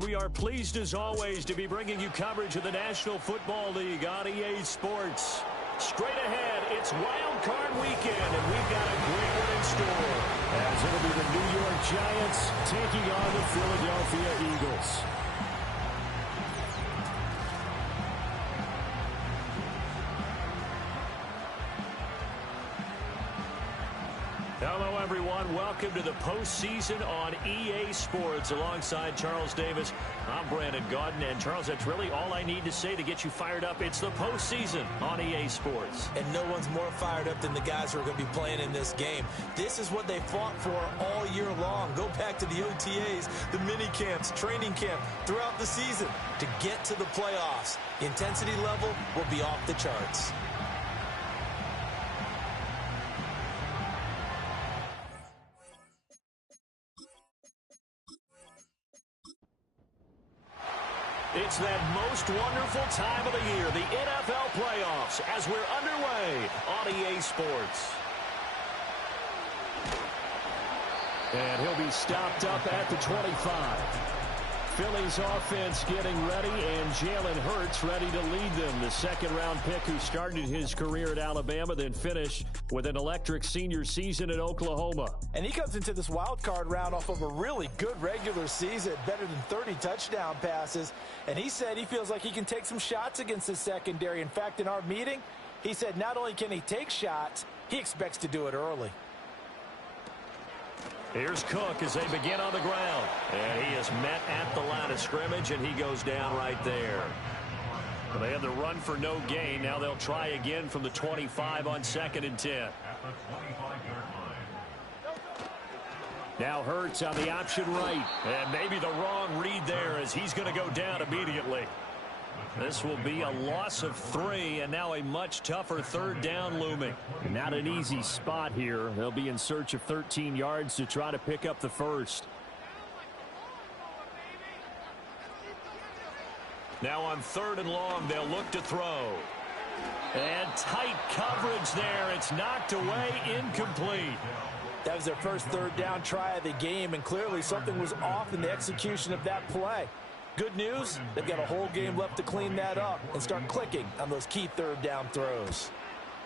We are pleased as always to be bringing you coverage of the National Football League on EA Sports. Straight ahead, it's Wild Card Weekend, and we've got a great one in store, as it'll be the New York Giants taking on the Philadelphia Eagles. Hello, everyone. Welcome to the postseason on EA Sports. Alongside Charles Davis, I'm Brandon Gaudin. And, Charles, that's really all I need to say to get you fired up. It's the postseason on EA Sports. And no one's more fired up than the guys who are going to be playing in this game. This is what they fought for all year long. Go back to the OTAs, the mini camps, training camp, throughout the season to get to the playoffs. The intensity level will be off the charts. It's that most wonderful time of the year, the NFL playoffs, as we're underway on EA Sports. And he'll be stopped up at the 25. Philly's offense getting ready, and Jalen Hurts ready to lead them. The second-round pick who started his career at Alabama, then finished with an electric senior season at Oklahoma. And he comes into this wild card round off of a really good regular season, better than 30 touchdown passes. And he said he feels like he can take some shots against the secondary. In fact, in our meeting, he said not only can he take shots, he expects to do it early. Here's Cook as they begin on the ground. And he is met at the line of scrimmage, and he goes down right there. Well, they had the run for no gain. Now they'll try again from the 25 on 2nd and 10. Now Hurts on the option right. And maybe the wrong read there as he's going to go down immediately. This will be a loss of 3, and now a much tougher third down looming. Not an easy spot here. They'll be in search of 13 yards to try to pick up the first. Now on 3rd and long, they'll look to throw. And tight coverage there. It's knocked away, incomplete. That was their first third down try of the game, and clearly something was off in the execution of that play. Good news, they've got a whole game left to clean that up and start clicking on those key third down throws.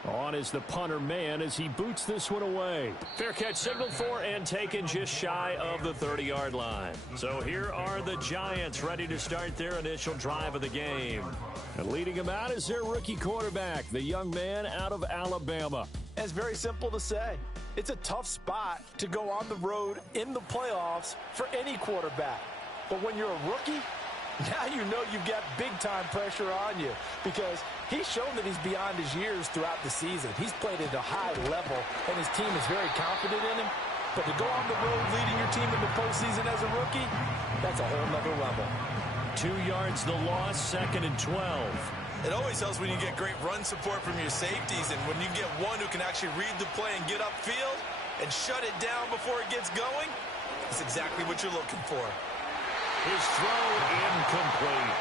On is the punter man as he boots this one away. Fair catch signaled for and taken just shy of the 30-yard line. So here are the Giants ready to start their initial drive of the game. And leading them out is their rookie quarterback, the young man out of Alabama. And it's very simple to say. It's a tough spot to go on the road in the playoffs for any quarterback. But when you're a rookie, now you know you've got big-time pressure on you because he's shown that he's beyond his years throughout the season. He's played at a high level, and his team is very confident in him. But to go on the road leading your team in the postseason as a rookie, that's a whole nother level. 2 yards the loss, 2nd and 12. It always helps when you get great run support from your safeties, and when you get one who can actually read the play and get upfield and shut it down before it gets going, it's exactly what you're looking for. His throw incomplete.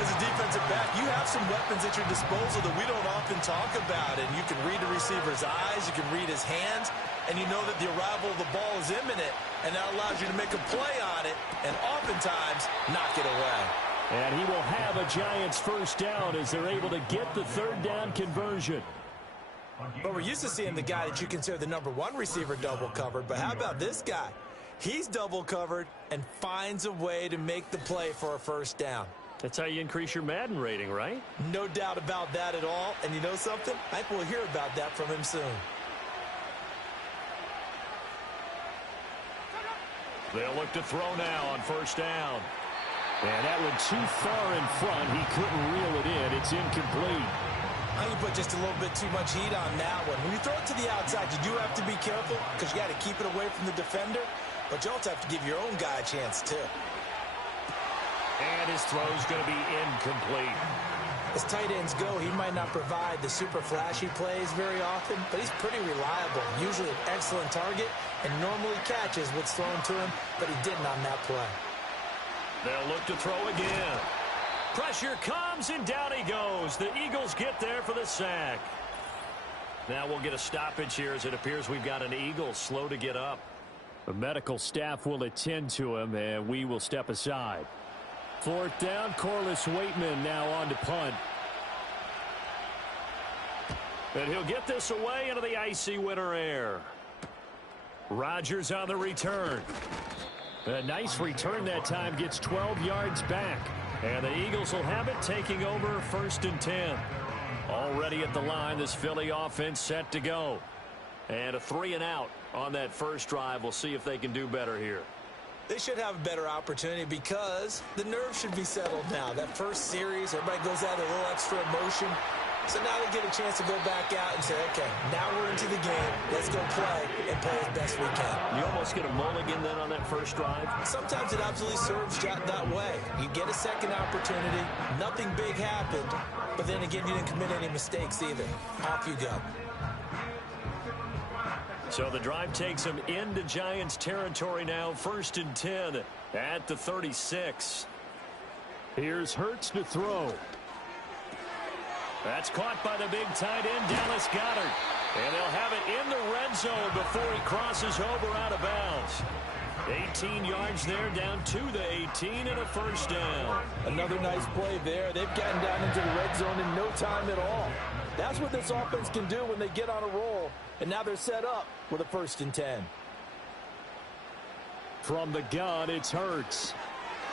As a defensive back, you have some weapons at your disposal that we don't often talk about, and you can read the receiver's eyes, you can read his hands, and you know that the arrival of the ball is imminent, and that allows you to make a play on it and oftentimes knock it away. And he will have a Giants first down as they're able to get the third down conversion. But we're used to seeing the guy that you consider the number 1 receiver double covered, but how about this guy? He's double covered and finds a way to make the play for a first down. That's how you increase your Madden rating, right? No doubt about that at all. And you know something? I think we'll hear about that from him soon. They'll look to throw now on first down. And that went too far in front. He couldn't reel it in. It's incomplete. I think you put just a little bit too much heat on that one. When you throw it to the outside, you do have to be careful because you got to keep it away from the defender. But you also have to give your own guy a chance, too. And his throw's going to be incomplete. As tight ends go, he might not provide the super flashy plays very often, but he's pretty reliable. Usually an excellent target and normally catches what's thrown to him, but he didn't on that play. They'll look to throw again. Pressure comes, and down he goes. The Eagles get there for the sack. Now we'll get a stoppage here as it appears we've got an Eagle slow to get up. The medical staff will attend to him, and we will step aside. Fourth down, Corliss Waitman now on to punt. And he'll get this away into the icy winter air. Rodgers on the return. A nice return that time, gets 12 yards back. And the Eagles will have it, taking over 1st and 10. Already at the line, this Philly offense set to go. And a 3-and-out on that first drive. We'll see if they can do better here. They should have a better opportunity because the nerves should be settled now. That first series, everybody goes out with a little extra emotion. So now they get a chance to go back out and say, okay, now we're into the game. Let's go play and play as best we can. You almost get a mulligan then on that first drive? Sometimes it absolutely serves that way. You get a second opportunity. Nothing big happened. But then again, you didn't commit any mistakes either. Off you go. So the drive takes them into Giants territory now. 1st and 10 at the 36. Here's Hurts to throw. That's caught by the big tight end, Dallas Goedert. And they'll have it in the red zone before he crosses over out of bounds. 18 yards there, down to the 18, and a first down. Another nice play there. They've gotten down into the red zone in no time at all. That's what this offense can do when they get on a roll. And now they're set up with a 1st and 10. From the gun, it's Hurts.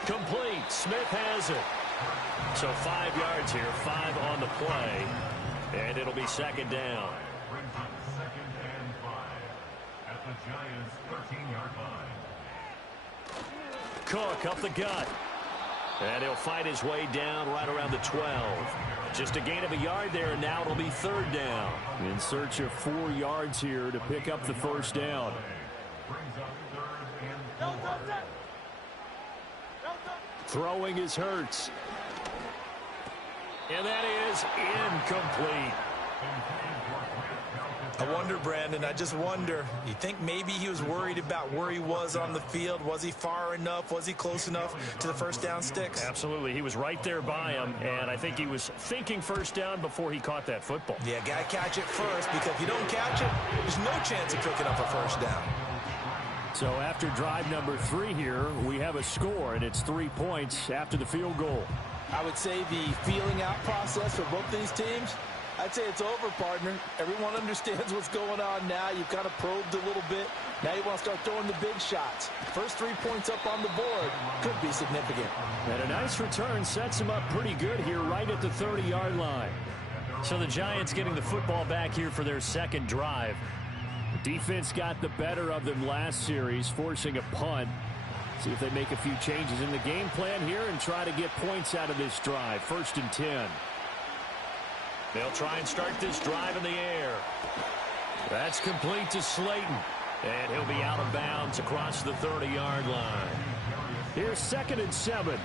Complete. Smith has it. So 5 yards here, 5 on the play. And it'll be 2nd down. Brings up 2nd and 5 at the Giants' 13-yard line. Cook up the gut. And he'll fight his way down right around the 12. Just a gain of a yard there, and now it'll be 3rd down. In search of 4 yards here to pick up the first down. Brings up 3rd and 4. Throwing is Hurts. And that is incomplete. I wonder, Brandon, I just wonder, you think maybe he was worried about where he was on the field? Was he far enough? Was he close enough to the first down sticks? Absolutely. He was right there by him, and I think he was thinking first down before he caught that football. Yeah, got to catch it first, because if you don't catch it, there's no chance of picking up a first down. So after drive number 3 here, we have a score, and it's 3 points after the field goal. I would say the feeling out process for both these teams, I'd say it's over, partner. Everyone understands what's going on now. You've kind of probed a little bit. Now you want to start throwing the big shots. First 3 points up on the board could be significant. And a nice return sets him up pretty good here right at the 30-yard line. So the Giants getting the football back here for their second drive. Defense got the better of them last series, forcing a punt. See if they make a few changes in the game plan here and try to get points out of this drive. 1st and 10. They'll try and start this drive in the air. That's complete to Slayton. And he'll be out of bounds across the 30-yard line. Here's 2nd and 7.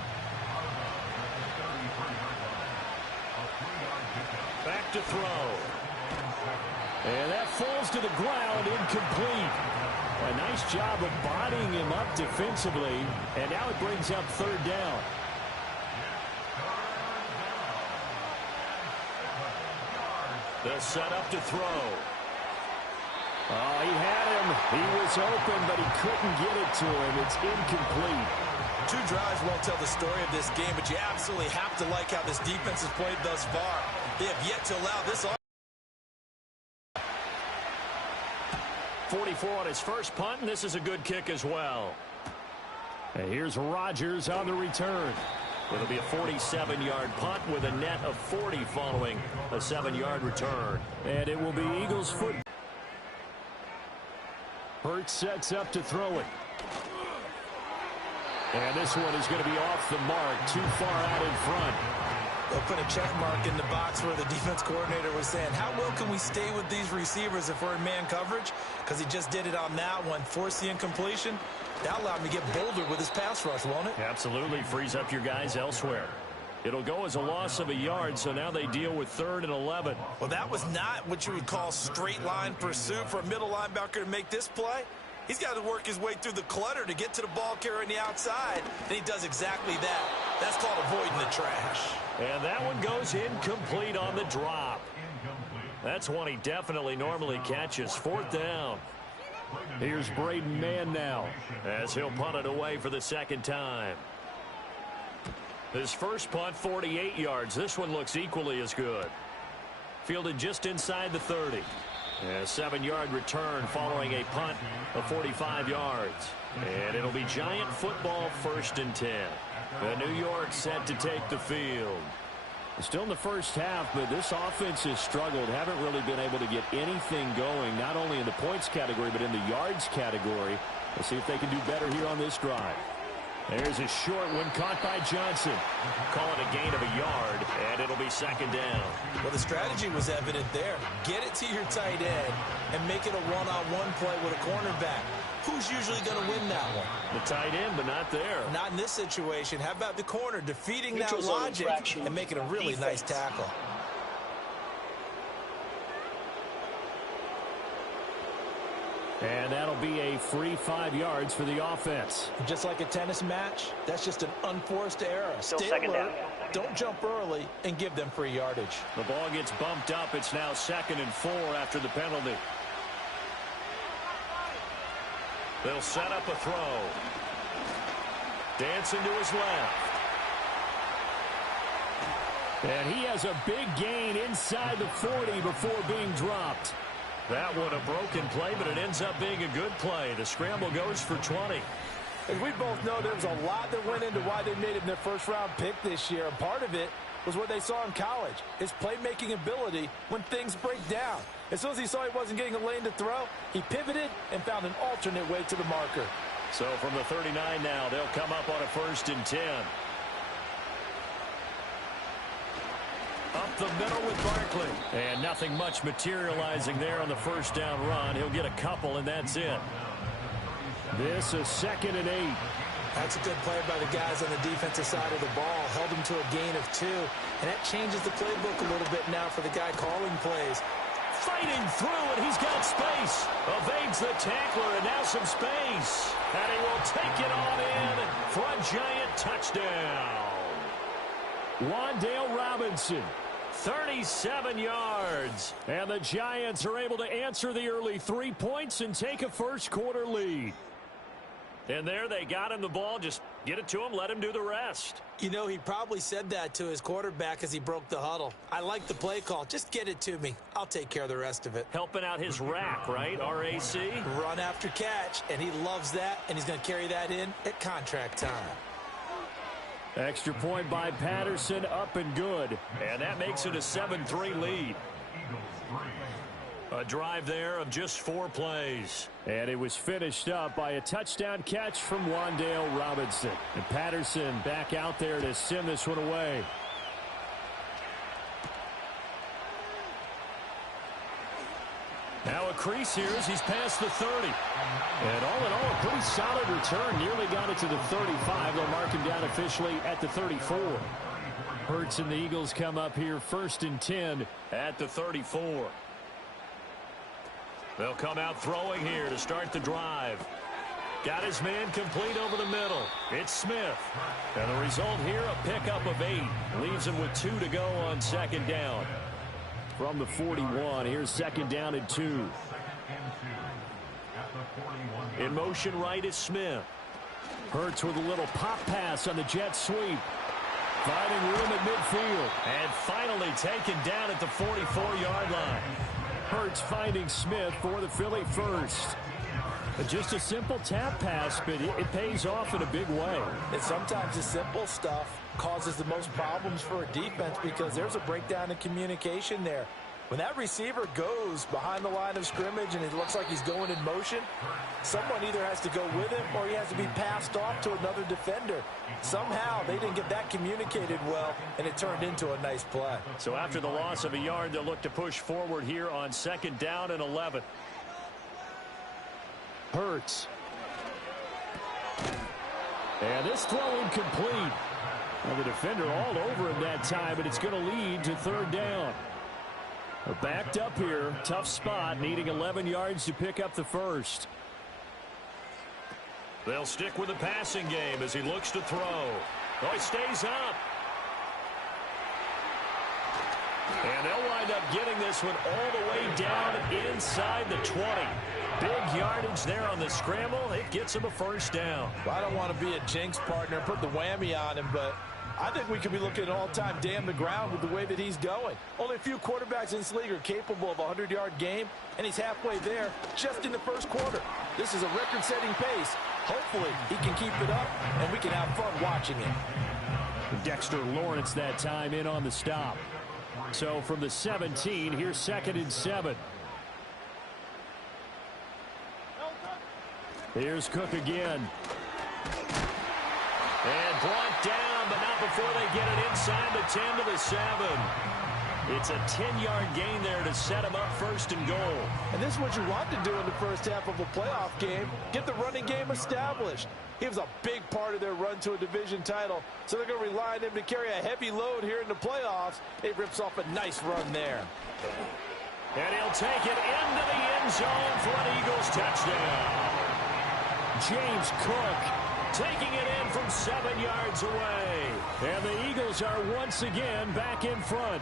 Back to throw. And that falls to the ground, incomplete. A nice job of bodying him up defensively. And now it brings up 3rd down. The setup to throw. Oh, he had him. He was open, but he couldn't get it to him. It's incomplete. 2 drives won't tell the story of this game, but you absolutely have to like how this defense has played thus far. They have yet to allow this on. 44 on his first punt, and this is a good kick as well. And here's Rodgers on the return. It'll be a 47-yard punt with a net of 40 following a 7-yard return. And it will be Eagles football. Hurts sets up to throw it. And this one is going to be off the mark, too far out in front. They'll put a check mark in the box where the defense coordinator was saying, how well can we stay with these receivers if we're in man coverage? Because he just did it on that one, force the incompletion. That'll allow him to get bolder with his pass rush, won't it? Absolutely, frees up your guys elsewhere. It'll go as a loss of a yard, so now they deal with 3rd and 11. Well, that was not what you would call straight line pursuit for a middle linebacker to make this play. He's got to work his way through the clutter to get to the ball carrier on the outside, and he does exactly that. That's called avoiding the trash. And that one goes incomplete on the drop. That's one he definitely normally catches. 4th down. Here's Braden Mann now as he'll punt it away for the second time. His first punt, 48 yards. This one looks equally as good. Fielded just inside the 30. A 7-yard return following a punt of 45 yards. And it'll be Giant football, 1st and 10. The New York set to take the field. Still in the first half, but this offense has struggled. Haven't really been able to get anything going, not only in the points category, but in the yards category. We'll see if they can do better here on this drive. There's a short one caught by Johnson. Call it a gain of a yard, and it'll be 2nd down. Well, the strategy was evident there. Get it to your tight end and make it a one-on-one play with a cornerback. Who's usually going to win that one? The tight end, but not there. Not in this situation. How about the corner defeating that logic and making a really nice tackle? And that'll be a free 5 yards for the offense. Just like a tennis match, that's just an unforced error. Stay alert, don't jump early, and give them free yardage. The ball gets bumped up. It's now 2nd and 4 after the penalty. They'll set up a throw. Dancing to his left. And he has a big gain inside the 40 before being dropped. That one a broken play, but it ends up being a good play. The scramble goes for 20. As we both know, there was a lot that went into why they made him their first-round pick this year. And part of it was what they saw in college, his playmaking ability when things break down. As soon as he saw he wasn't getting a lane to throw, he pivoted and found an alternate way to the marker. So from the 39 now, they'll come up on a 1st and 10. Up the middle with Barkley. And nothing much materializing there on the 1st down run. He'll get a couple, and that's it. This is 2nd and 8. That's a good play by the guys on the defensive side of the ball. Held him to a gain of 2. And that changes the playbook a little bit now for the guy calling plays. Fighting through, and he's got space. Evades the tackler, and now some space. And he will take it on in for a Giant touchdown. Wan'Dale Robinson. 37 yards. And the Giants are able to answer the early 3 points and take a first-quarter lead. And there they got him the ball. Just get it to him, let him do the rest. You know, he probably said that to his quarterback as he broke the huddle. I like the play call. Just get it to me. I'll take care of the rest of it. Helping out his rack, right? RAC? Run after catch, and he loves that, and he's going to carry that in at contract time. Extra point by Patterson, up and good. And that makes it a 7-3 lead. A drive there of just 4 plays. And it was finished up by a touchdown catch from Wan'Dale Robinson. And Patterson back out there to send this one away. Now a crease here as he's past the 30. And all in all, a pretty solid return. Nearly got it to the 35. They'll mark him down officially at the 34. Hurts and the Eagles come up here 1st and 10 at the 34. They'll come out throwing here to start the drive. Got his man complete over the middle. It's Smith. And the result here, a pickup of 8. Leaves him with 2 to go on 2nd down. From the 41, here's 2nd down and 2. In motion right is Smith. Hurts with a little pop pass on the jet sweep. Finding room at midfield. And finally taken down at the 44-yard line. Hurts finding Smith for the Philly first. Just a simple tap pass, but it pays off in a big way. And sometimes the simple stuff causes the most problems for a defense because there's a breakdown in communication there. When that receiver goes behind the line of scrimmage and it looks like he's going in motion, someone either has to go with him or he has to be passed off to another defender. Somehow they didn't get that communicated well, and it turned into a nice play. So after the loss of a yard, they'll look to push forward here on 2nd down and 11. Hurts. And this throw incomplete. Well, the defender all over him that time, but it's going to lead to 3rd down. They're backed up here. Tough spot, needing 11 yards to pick up the first. They'll stick with the passing game as he looks to throw. Oh, he stays up. And they'll wind up getting this one all the way down inside the 20. Big yardage there on the scramble. It gets him a first down. Well, I don't want to be a jinx partner and put the whammy on him, but I think we could be looking at an all-time day on the ground with the way that he's going. Only a few quarterbacks in this league are capable of a 100-yard game, and he's halfway there just in the first quarter. This is a record-setting pace. Hopefully, he can keep it up, and we can have fun watching it. Dexter Lawrence that time in on the stop. So from the 17, here's 2nd and 7. Here's Cook again. And brought down, but not before they get it inside the 10 to the 7. It's a 10-yard gain there to set him up 1st and goal. And this is what you want to do in the first half of a playoff game. Get the running game established. He was a big part of their run to a division title, so they're going to rely on him to carry a heavy load here in the playoffs. He rips off a nice run there. And he'll take it into the end zone for an Eagles touchdown. James Cook taking it in from 7 yards away. And the Eagles are once again back in front.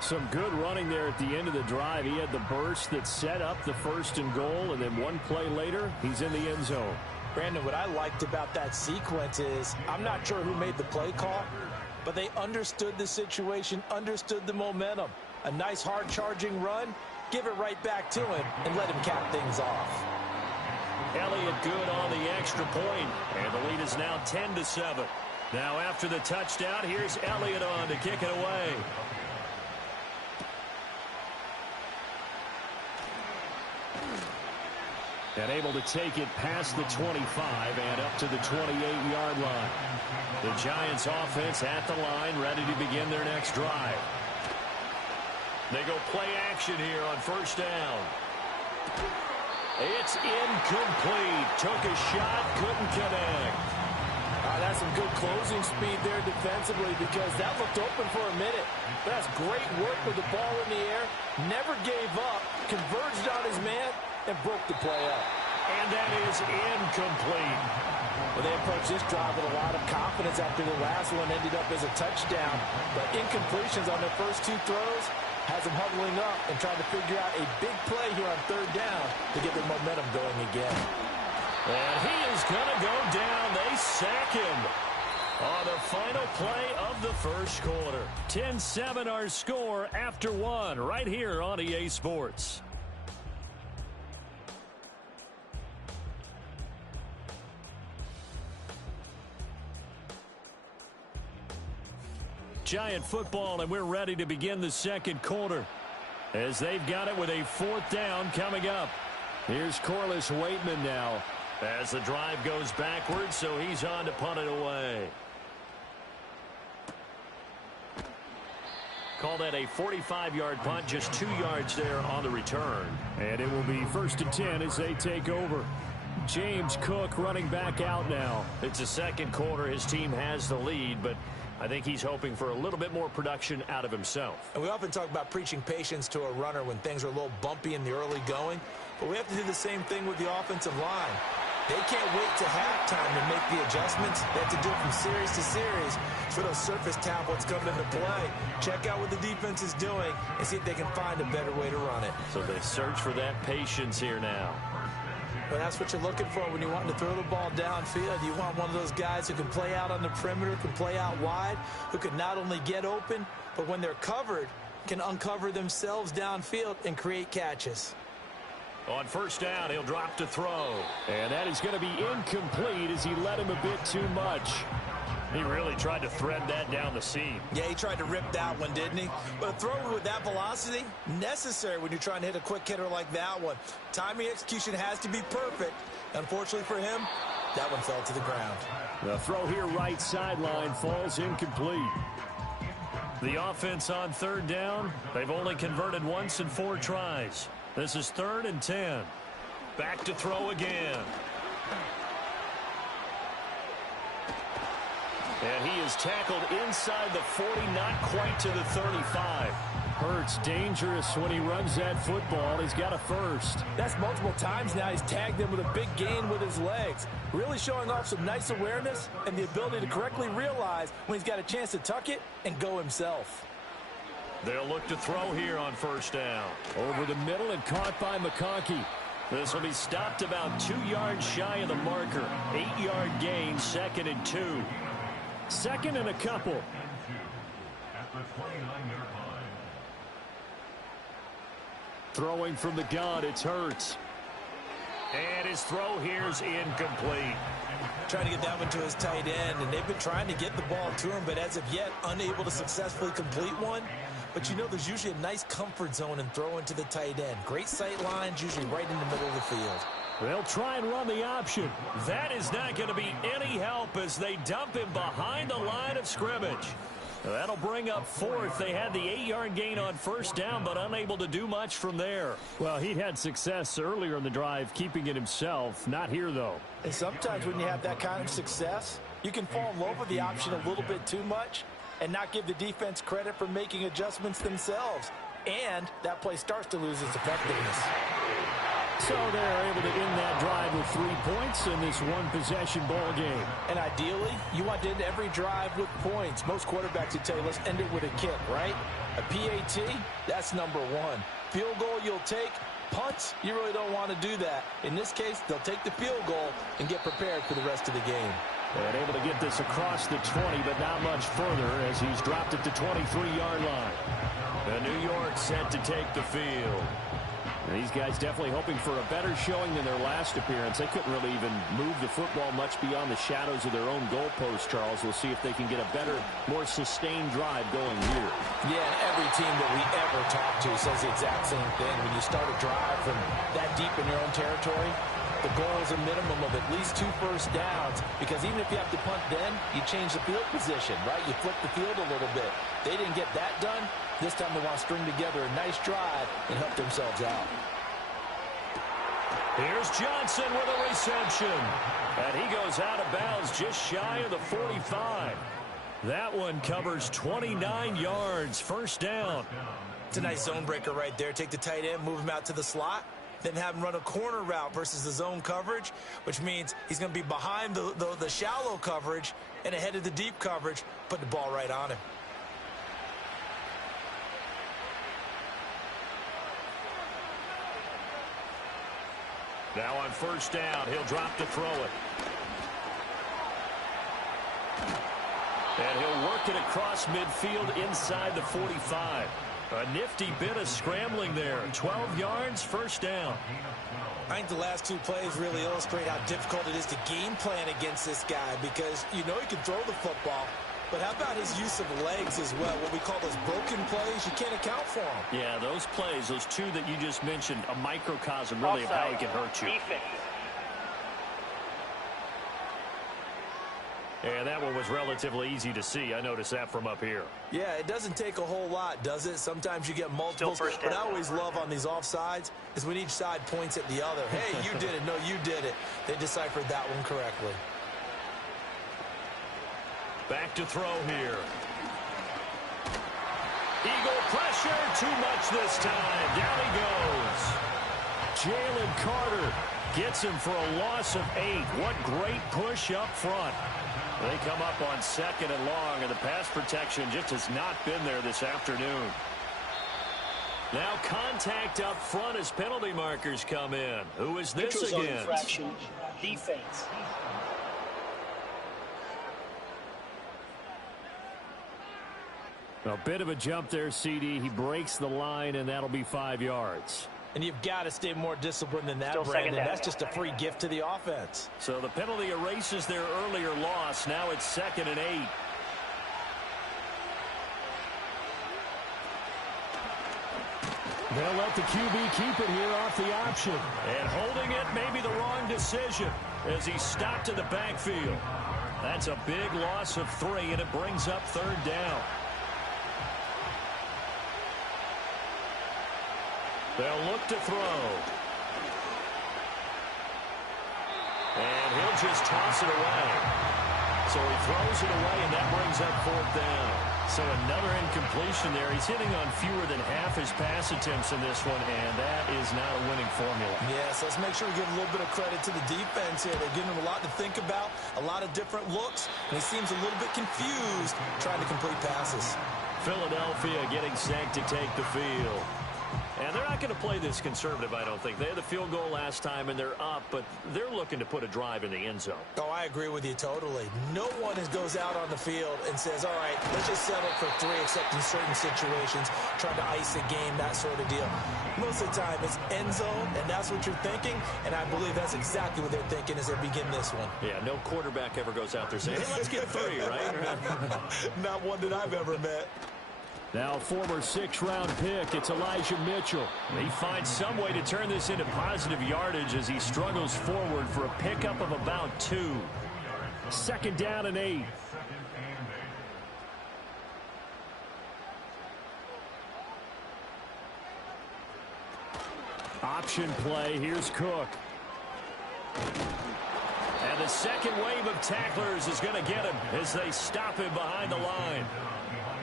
Some good running there at the end of the drive. He had the burst that set up the 1st and goal, and then one play later, he's in the end zone. Brandon, what I liked about that sequence is I'm not sure who made the play call, but they understood the situation, understood the momentum. A nice hard-charging run, give it right back to him, and let him cap things off. Elliott good on the extra point, and the lead is now 10 to 7. Now after the touchdown, here's Elliott on to kick it away. And able to take it past the 25 and up to the 28-yard line. The Giants offense at the line, ready to begin their next drive. They go play action here on 1st down. It's incomplete. Took a shot, couldn't connect. That's some good closing speed there defensively because that looked open for a minute. That's great work with the ball in the air. Never gave up, converged on his man, and broke the play up. And that is incomplete. Well, they approached this drive with a lot of confidence after the last one ended up as a touchdown. But incompletions on their first 2 throws has them huddling up and trying to figure out a big play here on 3rd down to get their momentum going again. And he is going to go down. They sack him on the final play of the first quarter. 10-7 our score after 1 right here on EA Sports. Giant football, and we're ready to begin the second quarter as they've got it with a 4th down coming up. Here's Corliss Waitman now as the drive goes backwards, so he's on to punt it away. Call that a 45-yard punt, just 2 yards there on the return. And it will be 1st and 10 as they take over. James Cook running back out now. It's the second quarter. His team has the lead, but I think he's hoping for a little bit more production out of himself. And we often talk about preaching patience to a runner when things are a little bumpy in the early going, but we have to do the same thing with the offensive line. They can't wait to halftime to make the adjustments. They have to do it from series to series for those surface tablets coming into play. Check out what the defense is doing and see if they can find a better way to run it. So they search for that patience here now. Well, that's what you're looking for when you want to throw the ball downfield. You want one of those guys who can play out on the perimeter, can play out wide, who can not only get open, but when they're covered, can uncover themselves downfield and create catches. On 1st down, he'll drop to throw. And that is going to be incomplete as he led him a bit too much. He really tried to thread that down the seam. Yeah, he tried to rip that one, didn't he? But a throw with that velocity, necessary when you're trying to hit a quick hitter like that one. Timing execution has to be perfect. Unfortunately for him, that one fell to the ground. The throw here right sideline falls incomplete. The offense on 3rd down, they've only converted once in 4 tries. This is 3rd and 10. Back to throw again. And he is tackled inside the 40, not quite to the 35. Hurts dangerous when he runs that football. He's got a first. That's multiple times now. He's tagged him with a big gain with his legs. Really showing off some nice awareness and the ability to correctly realize when he's got a chance to tuck it and go himself. They'll look to throw here on first down. Over the middle and caught by McConkey. This will be stopped about 2 yards shy of the marker. 8-yard gain, 2nd and 2. 2nd and a couple. At the 29-yard line. Throwing from the gun, it's Hurts. And his throw here's incomplete. Trying to get that one to his tight end, and they've been trying to get the ball to him, but as of yet, unable to successfully complete one. But you know, there's usually a nice comfort zone in throwing to the tight end. Great sight lines, usually right in the middle of the field. They'll try and run the option. That is not going to be any help as they dump him behind the line of scrimmage. That'll bring up 4th. They had the 8-yard gain on first down, but unable to do much from there. Well, he had success earlier in the drive, keeping it himself. Not here, though. And sometimes when you have that kind of success, you can fall in love with the option a little bit too much and not give the defense credit for making adjustments themselves. And that play starts to lose its effectiveness. So they're able to end that drive with 3 points in this one-possession ball game. And ideally, you want to end every drive with points. Most quarterbacks would tell you, let's end it with a kick, right? A PAT, that's number 1. Field goal you'll take. Punts, you really don't want to do that. In this case, they'll take the field goal and get prepared for the rest of the game. And able to get this across the 20, but not much further as he's dropped at the 23-yard line. And New York set to take the field. And these guys definitely hoping for a better showing than their last appearance. They couldn't really even move the football much beyond the shadows of their own goalpost, Charles. We'll see if they can get a better, more sustained drive going here. Yeah, and every team that we ever talk to says the exact same thing. When you start a drive from that deep in your own territory, the goal is a minimum of at least 2 first downs, because even if you have to punt then, you change the field position, right? You flip the field a little bit. They didn't get that done. This time they want to string together a nice drive and help themselves out. Here's Johnson with a reception. And he goes out of bounds just shy of the 45. That one covers 29 yards, first down. It's a nice zone breaker right there. Take the tight end, move him out to the slot, then have him run a corner route versus the zone coverage, which means he's going to be behind the shallow coverage and ahead of the deep coverage, put the ball right on him. Now on first down, he'll drop to throw it. And he'll work it across midfield inside the 45. A nifty bit of scrambling there. 12 yards, first down. I think the last 2 plays really illustrate how difficult it is to game plan against this guy, because you know he can throw the football, but how about his use of legs as well? What we call those broken plays, you can't account for them. Yeah, those plays, those 2 that you just mentioned, a microcosm really of how he can hurt you. And that one was relatively easy to see. I noticed that from up here. Yeah, it doesn't take a whole lot, does it? Sometimes you get multiples. What I always love on these offsides is when each side points at the other. Hey, you did it. No, you did it. They deciphered that one correctly. Back to throw here. Eagle pressure, too much this time. Down he goes. Jalen Carter gets him for a loss of 8. What great push up front. They come up on 2nd and long, and the pass protection just has not been there this afternoon. Now contact up front as penalty markers come in. Who is this again? Infraction, defense. A bit of a jump there, CD. He breaks the line, and that'll be 5 yards. And you've got to stay more disciplined than that, Brandon. That's just a free gift to the offense. So the penalty erases their earlier loss. Now it's 2nd and 8. They'll let the QB keep it here off the option. And holding it may be the wrong decision as he's stopped in the backfield. That's a big loss of 3, and it brings up 3rd down. They'll look to throw. And he'll just toss it away. So he throws it away, and that brings up 4th down. So another incompletion there. He's hitting on fewer than half his pass attempts in this one, and that is not a winning formula. Yes, let's make sure we give a little bit of credit to the defense here. They're giving him a lot to think about, a lot of different looks, and he seems a little bit confused trying to complete passes. Philadelphia getting set to take the field. And they're not going to play this conservative, I don't think. They had the field goal last time, and they're up, but they're looking to put a drive in the end zone. Oh, I agree with you totally. No one goes out on the field and says, all right, let's just settle for 3, except in certain situations, trying to ice a game, that sort of deal. Most of the time, it's end zone, and that's what you're thinking, and I believe that's exactly what they're thinking as they begin this one. Yeah, no quarterback ever goes out there saying, hey, let's get 3, right? Not one that I've ever met. Now, former 6th-round pick, it's Elijah Mitchell. He finds some way to turn this into positive yardage as he struggles forward for a pickup of about 2. 2nd down and 8. Option play. Here's Cook. And the second wave of tacklers is going to get him as they stop him behind the line.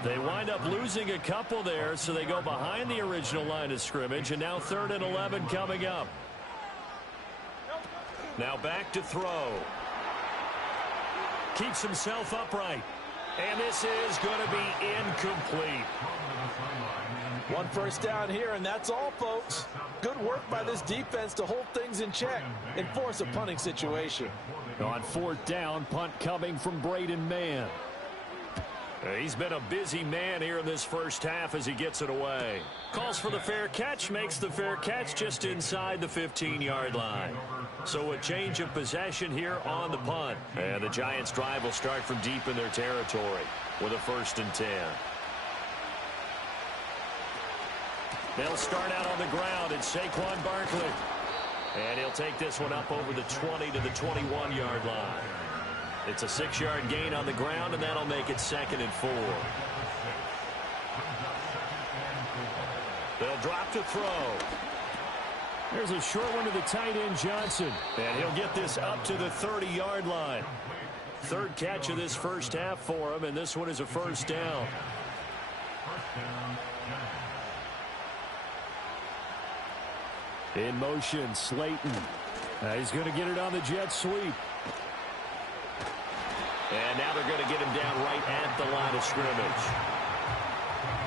They wind up losing a couple there, so they go behind the original line of scrimmage, and now 3rd and 11 coming up. Now back to throw. Keeps himself upright. And this is going to be incomplete. 1 first down here, and that's all, folks. Good work by this defense to hold things in check and force a punting situation. On 4th down, punt coming from Braden Mann. He's been a busy man here in this first half as he gets it away. Calls for the fair catch, makes the fair catch just inside the 15-yard line. So a change of possession here on the punt. And the Giants' drive will start from deep in their territory with a 1st and 10. They'll start out on the ground. It's Saquon Barkley. And he'll take this one up over the 20 to the 21-yard line. It's a 6-yard gain on the ground, and that'll make it 2nd and 4. They'll drop to throw. There's a short one to the tight end, Johnson. And he'll get this up to the 30-yard line. 3rd catch of this first half for him, and this one is a 1st down. In motion, Slayton. He's going to get it on the jet sweep. And now they're going to get him down right at the line of scrimmage.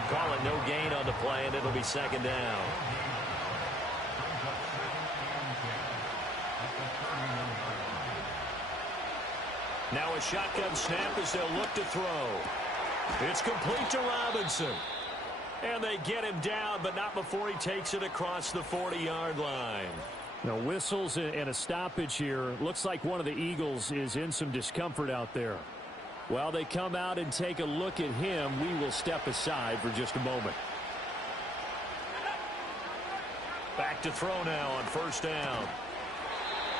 Call it no gain on the play, and it'll be 2nd down. Now a shotgun snap as they'll look to throw. It's complete to Robinson. And they get him down, but not before he takes it across the 40-yard line. Now, whistles and a stoppage here. Looks like one of the Eagles is in some discomfort out there. While they come out and take a look at him, we will step aside for just a moment. Back to throw now on 1st down.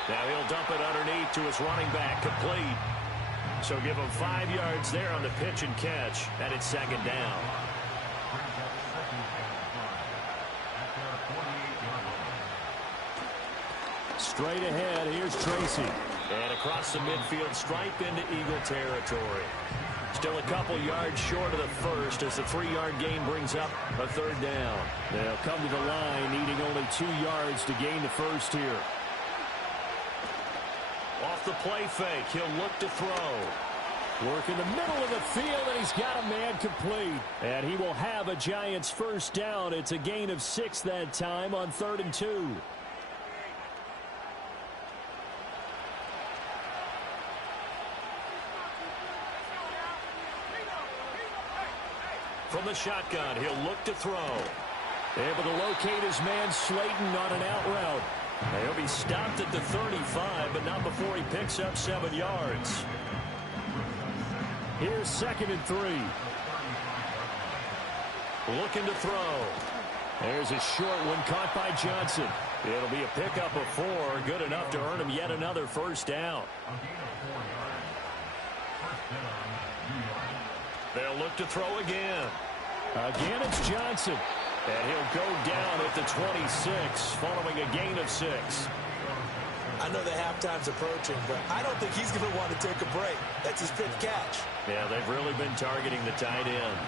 Now he'll dump it underneath to his running back, complete. So give him 5 yards there on the pitch and catch, and it's 2nd down. Straight ahead, here's Tracy. And across the midfield stripe into Eagle territory. Still a couple yards short of the first as the 3-yard gain brings up a 3rd down. They'll come to the line, needing only 2 yards to gain the first here. Off the play fake, he'll look to throw. Work in the middle of the field, and he's got a man complete. And he will have a Giants 1st down. It's a gain of 6 that time on 3rd and 2. From the shotgun, he'll look to throw. Able to locate his man Slayton on an out route. He'll be stopped at the 35, but not before he picks up 7 yards. Here's 2nd and 3. Looking to throw. There's a short one caught by Johnson. It'll be a pickup of 4, good enough to earn him yet another 1st down. They'll look to throw again. Again, it's Johnson. And he'll go down at the 26, following a gain of 6. I know the halftime's approaching, but I don't think he's going to want to take a break. That's his 5th catch. Yeah, they've really been targeting the tight end.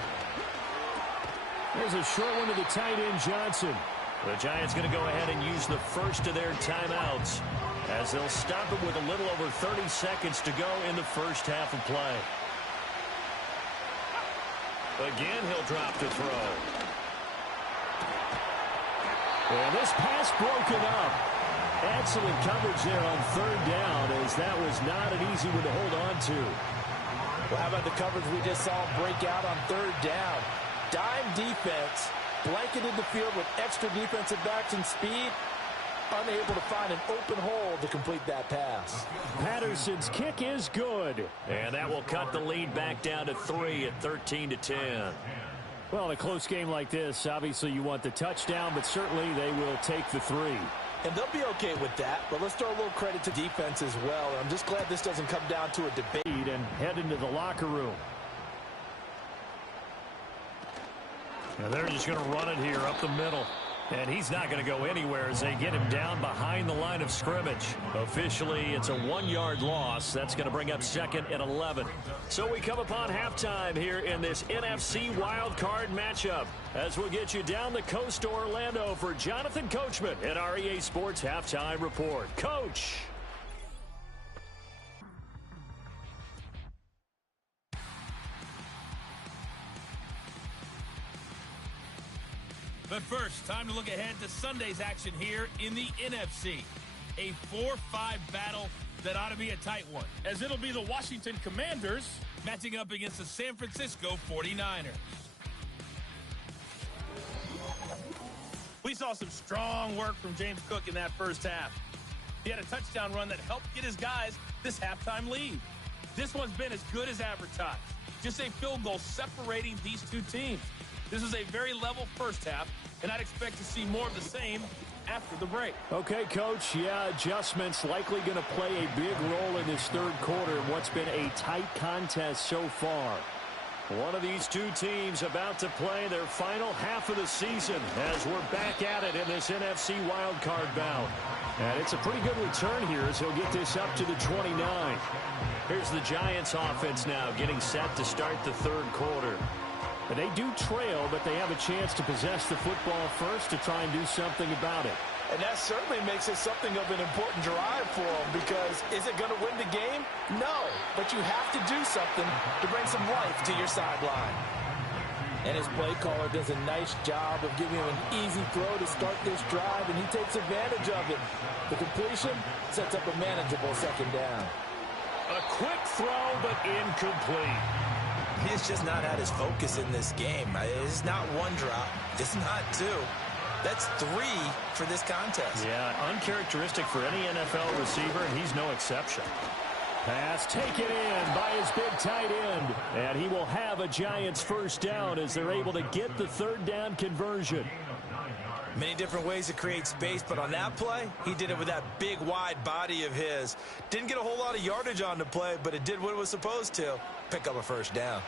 There's a short one to the tight end, Johnson. The Giants going to go ahead and use the first of their timeouts as they'll stop it with a little over 30 seconds to go in the first half of play. Again, he'll drop to throw. And this pass broken up. Excellent coverage there on third down, as that was not an easy one to hold on to. Well, how about the coverage we just saw break out on third down? Dime defense, blanketed the field with extra defensive backs and speed, unable to find an open hole to complete that pass. Patterson's kick is good. And that will cut the lead back down to 3 at 13-10. Well, in a close game like this, obviously you want the touchdown, but certainly they will take the 3. And they'll be okay with that, but let's throw a little credit to defense as well. I'm just glad this doesn't come down to a debate. And head into the locker room. And they're just going to run it here up the middle. And he's not going to go anywhere as they get him down behind the line of scrimmage. Officially, it's a 1-yard loss. That's going to bring up 2nd and 11. So we come upon halftime here in this NFC wildcard matchup, as we'll get you down the coast to Orlando for Jonathan Coachman at our EA Sports Halftime Report. Coach! But first, time to look ahead to Sunday's action here in the NFC. A 4-5 battle that ought to be a tight one, as it'll be the Washington Commanders matching up against the San Francisco 49ers. We saw some strong work from James Cook in that first half. He had a touchdown run that helped get his guys this halftime lead. This one's been as good as advertised. Just a field goal separating these two teams. This is a very level first half, and I'd expect to see more of the same after the break. Okay, Coach, yeah, adjustments likely going to play a big role in this third quarter in what's been a tight contest so far. One of these two teams about to play their final half of the season as we're back at it in this NFC wildcard bout. And it's a pretty good return here as he'll get this up to the 29. Here's the Giants offense now getting set to start the third quarter. But they do trail, but they have a chance to possess the football first to try and do something about it. And that certainly makes it something of an important drive for them, because is it going to win the game? No, but you have to do something to bring some life to your sideline. And his play caller does a nice job of giving him an easy throw to start this drive, and he takes advantage of it. The completion sets up a manageable second down. A quick throw, but incomplete. He's just not at his focus in this game. It's not one drop. It's not two. That's 3 for this contest. Yeah, uncharacteristic for any NFL receiver, and he's no exception. Pass taken in by his big tight end. And he will have a Giants first down as they're able to get the third down conversion. Many different ways to create space, but on that play, he did it with that big, wide body of his. Didn't get a whole lot of yardage on the play, but it did what it was supposed to. Pick up a first down.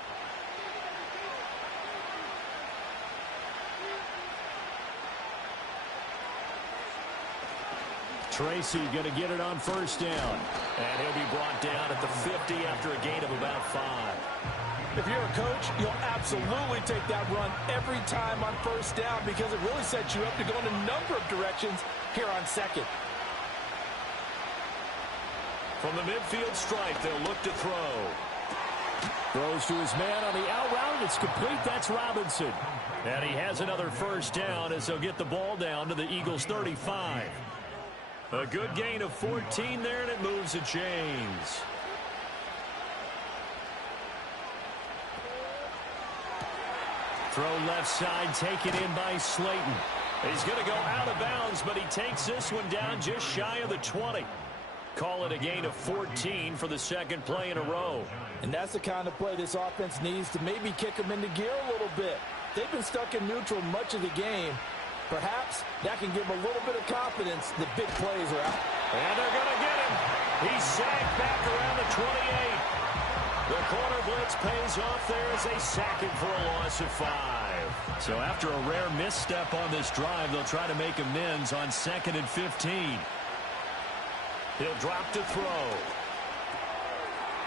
Tracy going to get it on first down. And he'll be brought down at the 50 after a gain of about 5. If you're a coach, you'll absolutely take that run every time on first down, because it really sets you up to go in a number of directions here on second. From the midfield stripe, they'll look to throw. Throws to his man on the out route. It's complete. That's Robinson. And he has another first down as they'll get the ball down to the Eagles' 35. A good gain of 14 there, and it moves the chains. Throw left side, taken in by Slayton. He's going to go out of bounds, but he takes this one down just shy of the 20. Call it a gain of 14 for the second play in a row. And that's the kind of play this offense needs to maybe kick them into gear a little bit. They've been stuck in neutral much of the game. Perhaps that can give them a little bit of confidence that big plays are out. And they're going to get him. He's sacked back around the 28. The corner blitz pays off there as they sack him for a loss of 5. So after a rare misstep on this drive, they'll try to make amends on 2nd and 15. He'll drop to throw.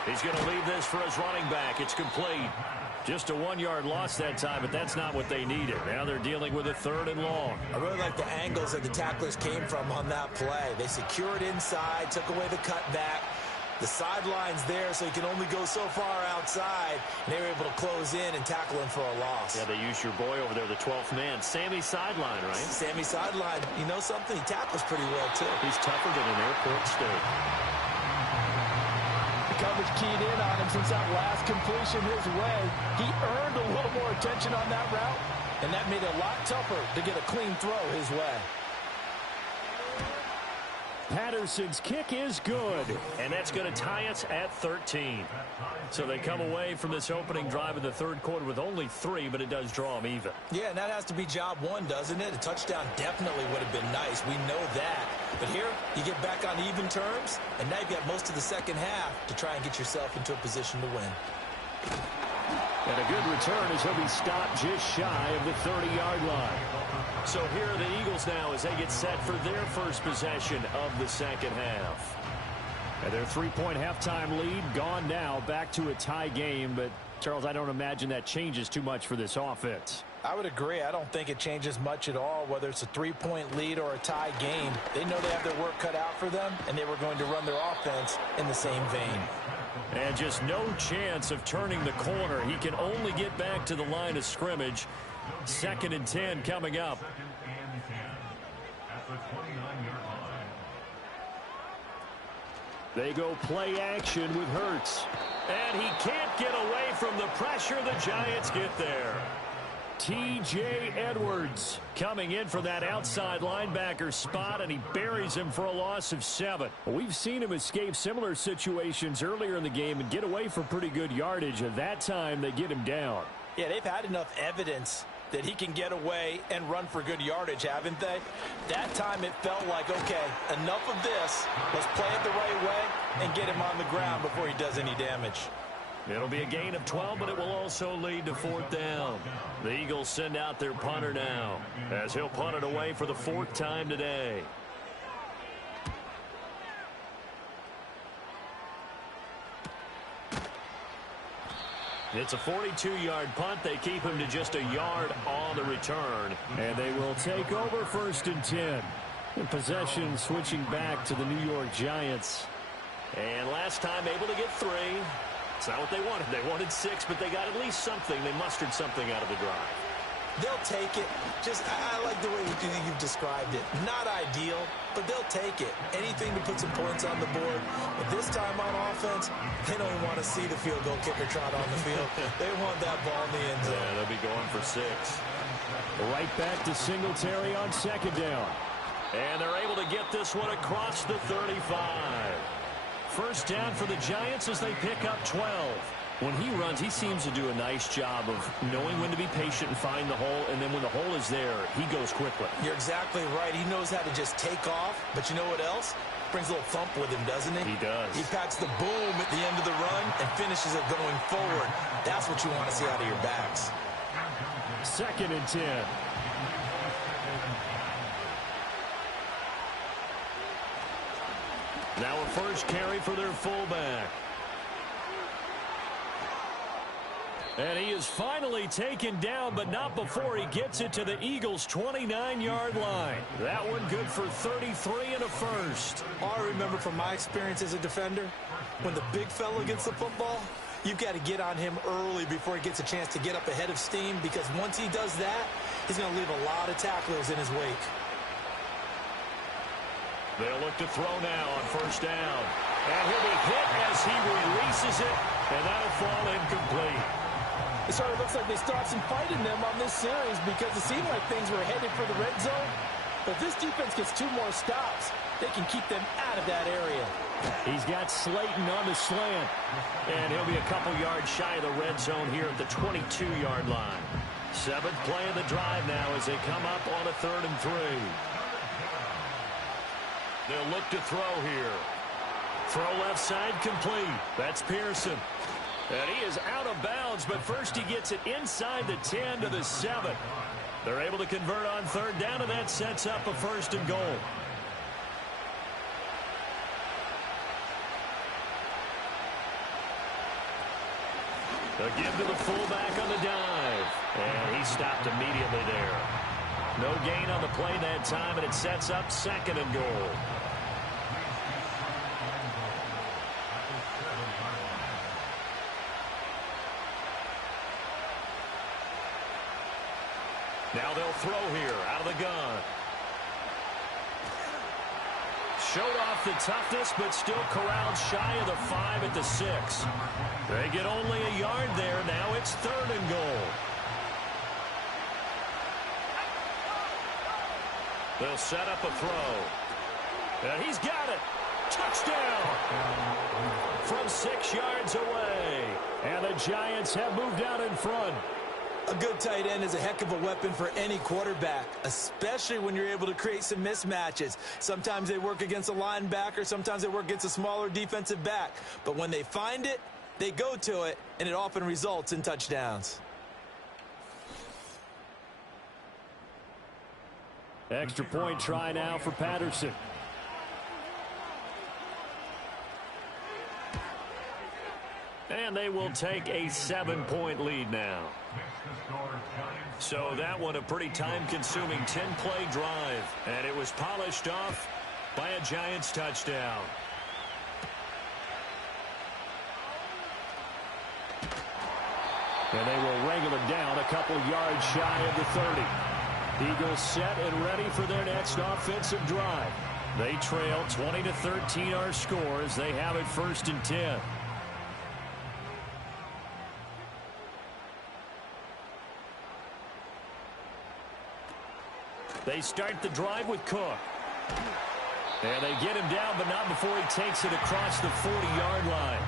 He's going to leave this for his running back. It's complete. Just a 1-yard loss that time, but that's not what they needed. Now they're dealing with a 3rd and long. I really like the angles that the tacklers came from on that play. They secured inside, took away the cutback, The sideline's there, so he can only go so far outside, and they were able to close in and tackle him for a loss. Yeah, they used your boy over there, the 12th man. Sammy Sideline, right? Sammy Sideline. You know something? He tackles pretty well, too. He's tougher than an airport steak. The coverage keyed in on him since that last completion his way. He earned a little more attention on that route, and that made it a lot tougher to get a clean throw his way. Patterson's kick is good. And that's going to tie us at 13. So they come away from this opening drive in the third quarter with only 3, but it does draw them even. Yeah, and that has to be job one, doesn't it? A touchdown definitely would have been nice. We know that. But here, you get back on even terms, and now you've got most of the second half to try and get yourself into a position to win. And a good return as he'll be stopped just shy of the 30-yard line. So here are the Eagles now as they get set for their first possession of the second half. And their 3-point halftime lead gone now, back to a tie game. But, Charles, I don't imagine that changes too much for this offense. I would agree. I don't think it changes much at all, whether it's a 3-point lead or a tie game. They know they have their work cut out for them, and they were going to run their offense in the same vein. And just no chance of turning the corner. He can only get back to the line of scrimmage. 2nd and 10 coming up. They go play action with Hurts. And he can't get away from the pressure. The Giants get there. T.J. Edwards coming in for that outside linebacker spot, and he buries him for a loss of 7. We've seen him escape similar situations earlier in the game and get away for pretty good yardage. At that time, they get him down. Yeah, they've had enough evidence that he can get away and run for good yardage, haven't they? That time it felt like, okay, enough of this. Let's play it the right way and get him on the ground before he does any damage. It'll be a gain of 12, but it will also lead to 4th down. The Eagles send out their punter now as he'll punt it away for the 4th time today. It's a 42-yard punt. They keep him to just a yard on the return. And they will take over 1st and 10. In possession switching back to the New York Giants. And last time able to get 3. It's not what they wanted. They wanted 6, but they got at least something. They mustered something out of the drive. They'll take it. I like the way you've described it. Not ideal, but they'll take it. Anything to put some points on the board. But this time on offense, they don't want to see the field goal kicker trot on the field. They want that ball in the end zone. Yeah, they'll be going for 6. Right back to Singletary on 2nd down. And they're able to get this one across the 35. 1st down for the Giants as they pick up 12. When he runs, he seems to do a nice job of knowing when to be patient and find the hole, and then when the hole is there, he goes quickly. You're exactly right. He knows how to just take off, but you know what else? Brings a little thump with him, doesn't he? He does. He packs the boom at the end of the run and finishes it going forward. That's what you want to see out of your backs. 2nd and 10. Now a first carry for their fullback. And he is finally taken down, but not before he gets it to the Eagles' 29-yard line. That one good for 33 and a first. All I remember from my experience as a defender, when the big fella gets the football, you've got to get on him early before he gets a chance to get up ahead of steam, because once he does that, he's going to leave a lot of tacklers in his wake. They'll look to throw now on 1st down. And he'll be hit as he releases it, and that'll fall incomplete. It sort of looks like they still have some fight in them on this series because it seemed like things were headed for the red zone. But if this defense gets 2 more stops, they can keep them out of that area. He's got Slayton on the slant. And he'll be a couple yards shy of the red zone here at the 22-yard line. 7th play of the drive now as they come up on a 3rd and 3. They'll look to throw here. Throw left side complete. That's Pearson. And he is out of bounds, but first he gets it inside the 10 to the 7. They're able to convert on 3rd down, and that sets up a 1st and goal. A give to the fullback on the dive. And he stopped immediately there. No gain on the play that time, and it sets up 2nd and goal. Now they'll throw here out of the gun. Showed off the toughness, but still corralled shy of the 5 at the 6. They get only a yard there. Now it's 3rd and goal. They'll set up a throw. And he's got it. Touchdown. From 6 yards away. And the Giants have moved out in front. A good tight end is a heck of a weapon for any quarterback, especially when you're able to create some mismatches. Sometimes they work against a linebacker, sometimes they work against a smaller defensive back. But when they find it, they go to it, and it often results in touchdowns. Extra point try now for Patterson. And they will take a 7-point lead now. So that one a pretty time-consuming 10-play drive. And it was polished off by a Giants touchdown. And they will wrangle him down a couple yards shy of the 30. Eagles set and ready for their next offensive drive. They trail 20-13 our score as they have it 1st and 10. They start the drive with Cook. And they get him down, but not before he takes it across the 40-yard line.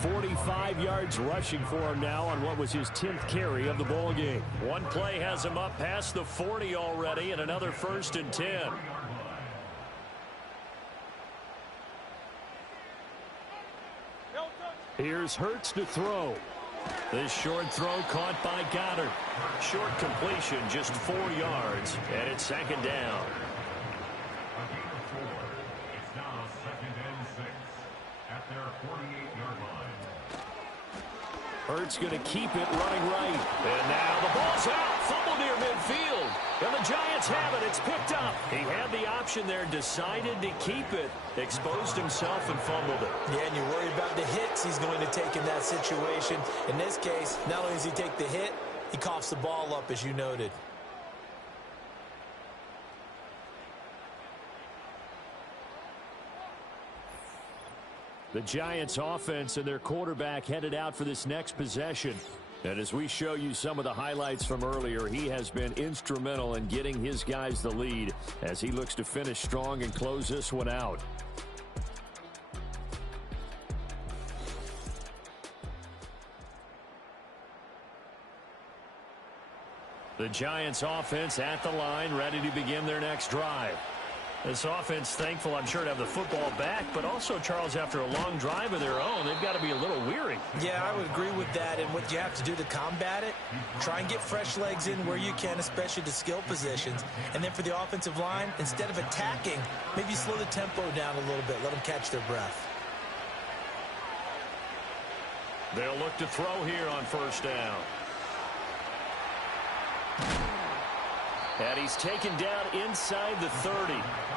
45 yards rushing for him now on what was his 10th carry of the ball game. One play has him up past the 40 already, and another 1st and 10. Here's Hurts to throw. This short throw caught by Goddard. Short completion, just 4 yards, and it's 2nd down. It's now 2nd and 6 at their 48-yard line. Hurts going to keep it running right. And now the ball's out. Fumble near midfield. And the Giants have it. It's picked up. He had the option there, decided to keep it, exposed himself and fumbled it. Yeah, and you worry about the hits he's going to take in that situation. In this case, not only does he take the hit, he coughs the ball up, as you noted. The Giants offense and their quarterback headed out for this next possession. And as we show you some of the highlights from earlier, he has been instrumental in getting his guys the lead as he looks to finish strong and close this one out. The Giants offense at the line, ready to begin their next drive. This offense thankful, I'm sure, to have the football back, but also, Charles, after a long drive of their own, they've got to be a little weary. Yeah, I would agree with that, and what you have to do to combat it, try and get fresh legs in where you can, especially the skill positions. And then for the offensive line, instead of attacking, maybe slow the tempo down a little bit, let them catch their breath. They'll look to throw here on 1st down. And he's taken down inside the 30.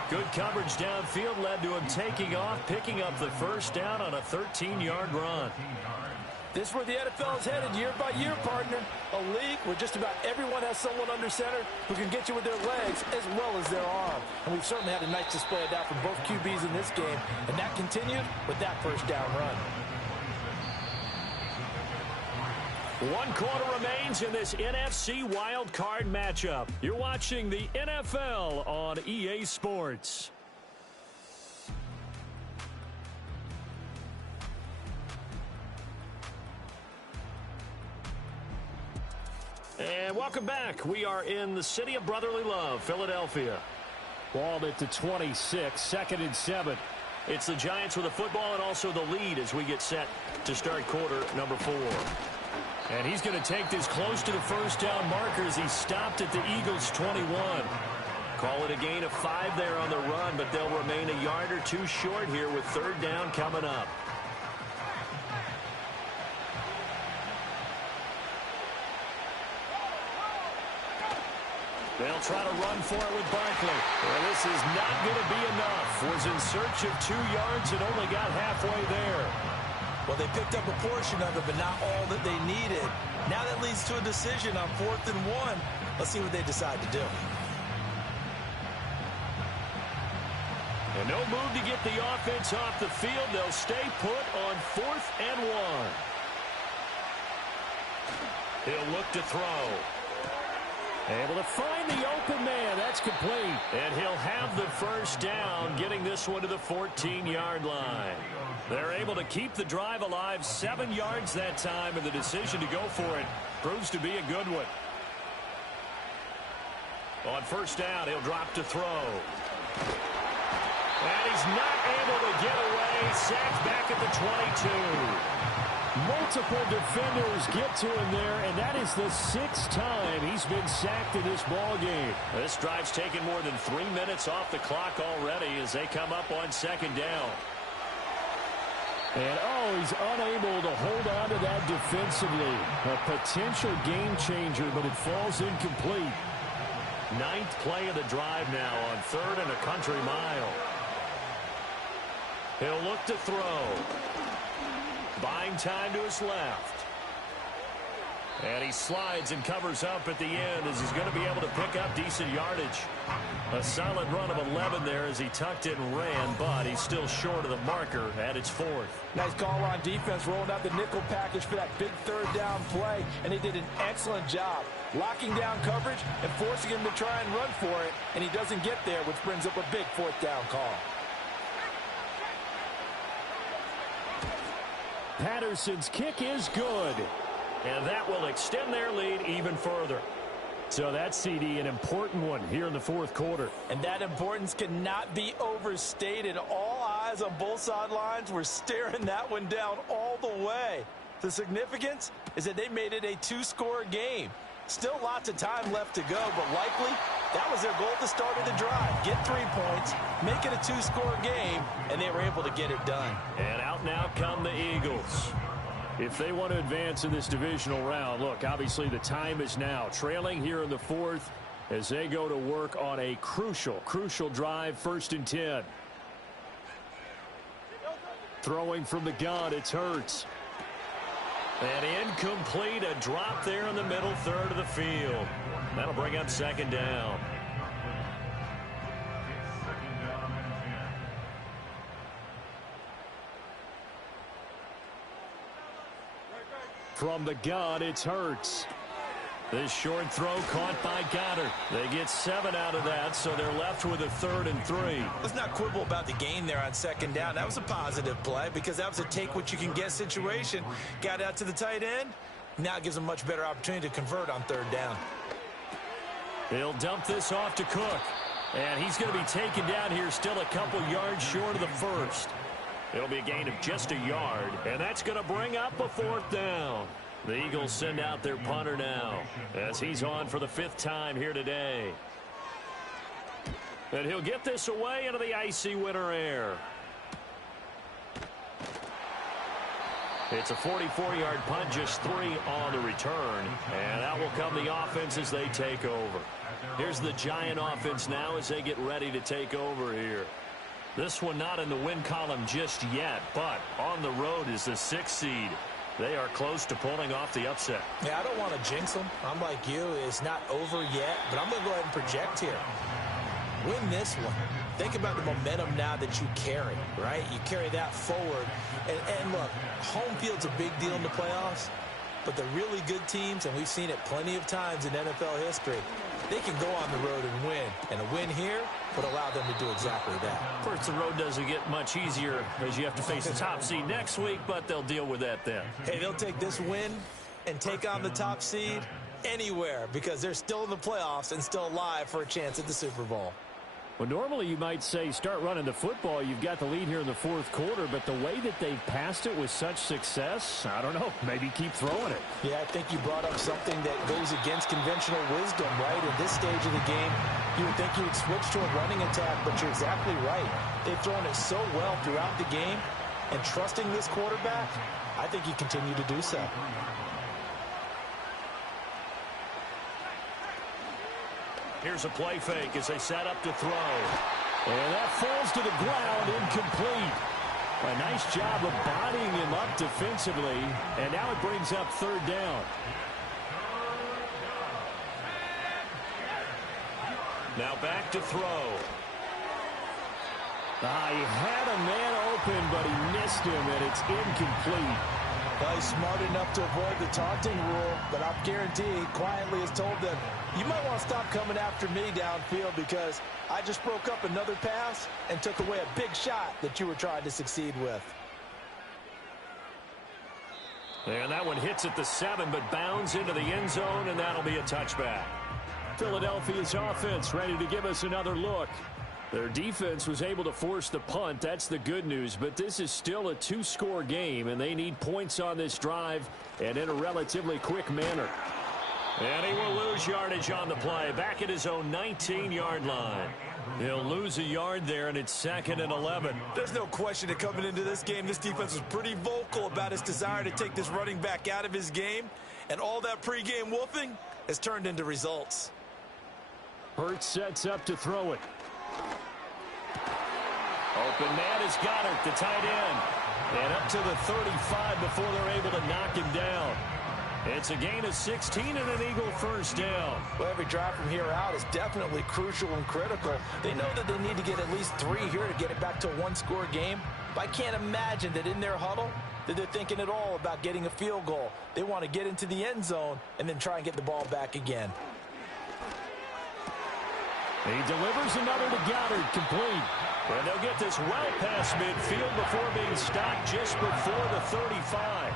Good coverage downfield led to him taking off, picking up the 1st down on a 13-yard run. This is where the NFL is headed year by year, partner. A league where just about everyone has someone under center who can get you with their legs as well as their arm. And we've certainly had a nice display of that from both QBs in this game. And that continued with that 1st down run. 1 quarter remains in this NFC wildcard matchup. You're watching the NFL on EA Sports. And welcome back. We are in the city of brotherly love, Philadelphia. Ball at the 26, 2nd and 7. It's the Giants with the football and also the lead as we get set to start quarter number 4. And he's going to take this close to the 1st down marker as he's stopped at the Eagles' 21. Call it a gain of 5 there on the run, but they'll remain a yard or 2 short here with 3rd down coming up. They'll try to run for it with Barkley. Well, this is not going to be enough. Was in search of 2 yards and only got halfway there. Well, they picked up a portion of it, but not all that they needed. Now that leads to a decision on 4th and 1. Let's see what they decide to do. And no move to get the offense off the field. They'll stay put on 4th and 1. He'll look to throw. Able to find the open man. That's complete. And he'll have the first down, getting this one to the 14-yard line. They're able to keep the drive alive, 7 yards that time, and the decision to go for it proves to be a good one. On first down, he'll drop to throw. And he's not able to get away. Sacked back at the 22. Multiple defenders get to him there, and that is the 6th time he's been sacked in this ball game. This drive's taken more than 3 minutes off the clock already as they come up on 2nd down. And, he's unable to hold on to that defensively. A potential game changer, but it falls incomplete. 9th play of the drive now on 3rd and a country mile. He'll look to throw. Buying time to his left. And he slides and covers up at the end as he's going to be able to pick up decent yardage. A solid run of 11 there as he tucked it and ran, but he's still short of the marker at its 4th. Nice call on defense, rolling out the nickel package for that big 3rd down play, and he did an excellent job locking down coverage and forcing him to try and run for it, and he doesn't get there, which brings up a big 4th down call. Patterson's kick is good. And that will extend their lead even further. So that's, CD, an important one here in the 4th quarter. And that importance cannot be overstated. All eyes on both sidelines were staring that one down all the way. The significance is that they made it a 2-score game. Still lots of time left to go, but likely that was their goal at the start of the drive. Get 3 points, make it a 2-score game, and they were able to get it done. And out now come the Eagles. If they want to advance in this divisional round, look, obviously the time is now. Trailing here in the 4th as they go to work on a crucial drive, 1st and 10. Throwing from the gun, it's Hurts. And incomplete, a drop there in the middle 3rd of the field. That'll bring up 2nd down. From the gun, it's Hurts. This short throw caught by Goddard. They get 7 out of that, so they're left with a 3rd and 3. Let's not quibble about the gain there on 2nd down. That was a positive play because that was a take-what-you-can-get situation. Got out to the tight end. Now it gives them a much better opportunity to convert on 3rd down. He'll dump this off to Cook. And he's going to be taken down here still a couple yards short of the 1st. It'll be a gain of just a yard, and that's going to bring up a 4th down. The Eagles send out their punter now as he's on for the 5th time here today. And he'll get this away into the icy winter air. It's a 44-yard punt, just 3 on the return. And out will come the offense as they take over. Here's the Giant offense now as they get ready to take over here. This one not in the win column just yet, but on the road is the 6th seed. They are close to pulling off the upset. Yeah, I don't want to jinx them. I'm like you. It's not over yet, but I'm going to go ahead and project here. Win this one. Think about the momentum now that you carry, right? You carry that forward. And look, home field's a big deal in the playoffs, but the really good teams, and we've seen it plenty of times in NFL history, they can go on the road and win. And a win here would allow them to do exactly that. Of course, the road doesn't get much easier as you have to face the top seed next week, but they'll deal with that then. Hey, they'll take this win and take on the top seed anywhere because they're still in the playoffs and still alive for a chance at the Super Bowl. Well, normally you might say start running the football. You've got the lead here in the 4th quarter, but the way that they've passed it with such success, I don't know, maybe keep throwing it. Yeah, I think you brought up something that goes against conventional wisdom, right? At this stage of the game, you would think you would switch to a running attack, but you're exactly right. They've thrown it so well throughout the game, and trusting this quarterback, I think you continue to do so. Here's a play fake as they set up to throw. And that falls to the ground, incomplete. A nice job of bodying him up defensively, and now it brings up 3rd down. Now back to throw. He had a man open, but he missed him, and it's incomplete. Well, he's smart enough to avoid the taunting rule, but I'm guaranteeing he quietly has told them, you might want to stop coming after me downfield because I just broke up another pass and took away a big shot that you were trying to succeed with. And that one hits at the 7, but bounds into the end zone, and that'll be a touchback. Philadelphia's offense ready to give us another look. Their defense was able to force the punt. That's the good news, but this is still a 2-score game, and they need points on this drive and in a relatively quick manner. And he will lose yardage on the play, back at his own 19-yard line. He'll lose a yard there, and it's 2nd and 11. There's no question that coming into this game, this defense was pretty vocal about its desire to take this running back out of his game, and all that pregame wolfing has turned into results. Hurts sets up to throw it. Open man is Goddard, the tight end. And up to the 35 before they're able to knock him down. It's a gain of 16 and an Eagle first down. Well, every drive from here out is definitely crucial and critical. They know that they need to get at least 3 here to get it back to a 1-score game. But I can't imagine that in their huddle that they're thinking at all about getting a field goal. They want to get into the end zone and then try and get the ball back again. He delivers another to Goddard, complete. And they'll get this well past midfield before being stopped just before the 35.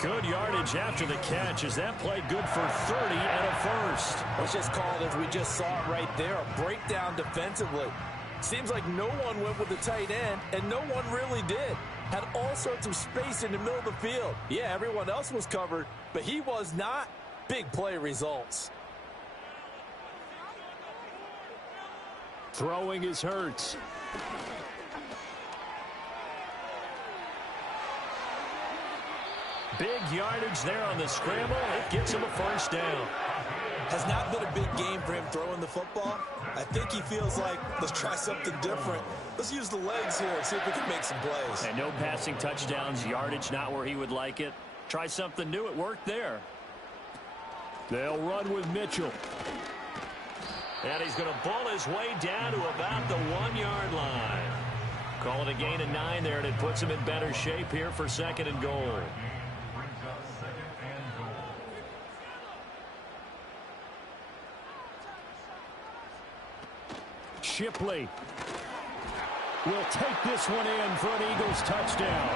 Good yardage after the catch. Is that play good for 30 and a first? Let's just call it as we just saw it right there, a breakdown defensively. Seems like no one went with the tight end, and no one really did. Had all sorts of space in the middle of the field. Yeah, everyone else was covered, but he was not. Big play results. Throwing is Hurts. Big yardage there on the scramble. It gets him a first down. Has not been a big game for him throwing the football. I think he feels like, let's try something different. Let's use the legs here and see if we can make some plays. And no passing touchdowns, yardage not where he would like it. Try something new. It worked there. They'll run with Mitchell. And he's going to ball his way down to about the 1-yard line. Call it a gain of 9 there, and it puts him in better shape here for 2nd and goal. Shipley will take this one in for an Eagles touchdown.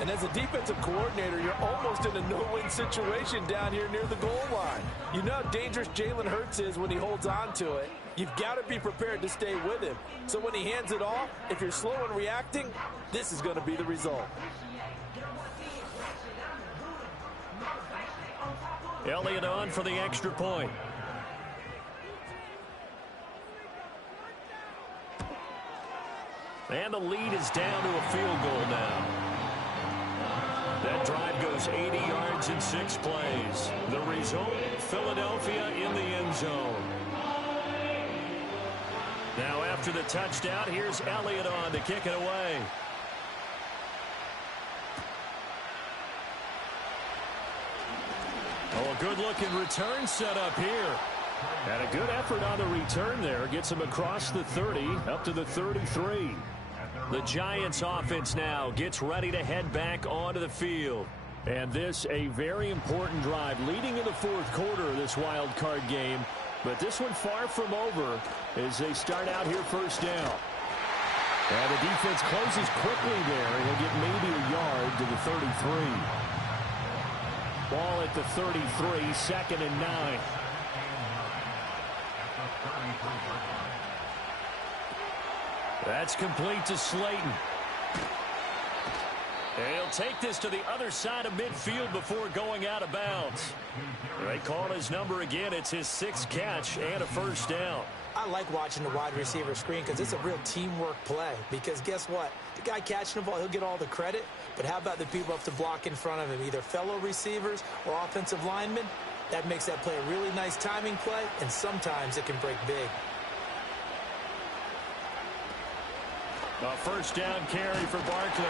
And as a defensive coordinator, you're almost in a no-win situation down here near the goal line. You know how dangerous Jalen Hurts is when he holds on to it. You've got to be prepared to stay with him. So when he hands it off, if you're slow in reacting, this is going to be the result. Elliott on for the extra point. And the lead is down to a field goal now. That drive goes 80 yards in 6 plays. The result, Philadelphia in the end zone. Now after the touchdown, here's Elliott on to kick it away. Oh, a good-looking return set up here. And a good effort on the return there. Gets him across the 30, up to the 33. The Giants offense now gets ready to head back onto the field. And this a very important drive leading in the 4th quarter of this wild card game. But this one far from over as they start out here first down. And the defense closes quickly there. He'll get maybe a yard to the 33. Ball at the 33, 2nd and 9. That's complete to Slayton. And he'll take this to the other side of midfield before going out of bounds. They call his number again. It's his 6th catch and a first down. I like watching the wide receiver screen because it's a real teamwork play. Because guess what? The guy catching the ball, he'll get all the credit. But how about the people up to block in front of him, either fellow receivers or offensive linemen? That makes that play a really nice timing play, and sometimes it can break big. A first down carry for Barkley.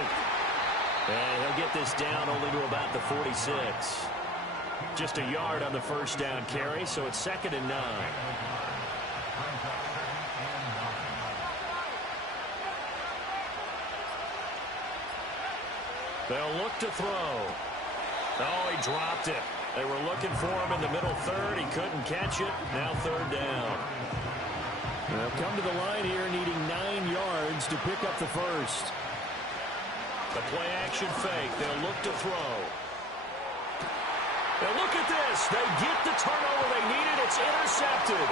And he'll get this down only to about the 46. Just a yard on the first down carry, so it's 2nd and 9. They'll look to throw. Oh, he dropped it. They were looking for him in the middle third. He couldn't catch it. Now 3rd down. They'll come to the line here needing 9 yards to pick up the first. The play-action fake. They'll look to throw. Now look at this. They get the turnover they needed. It's intercepted.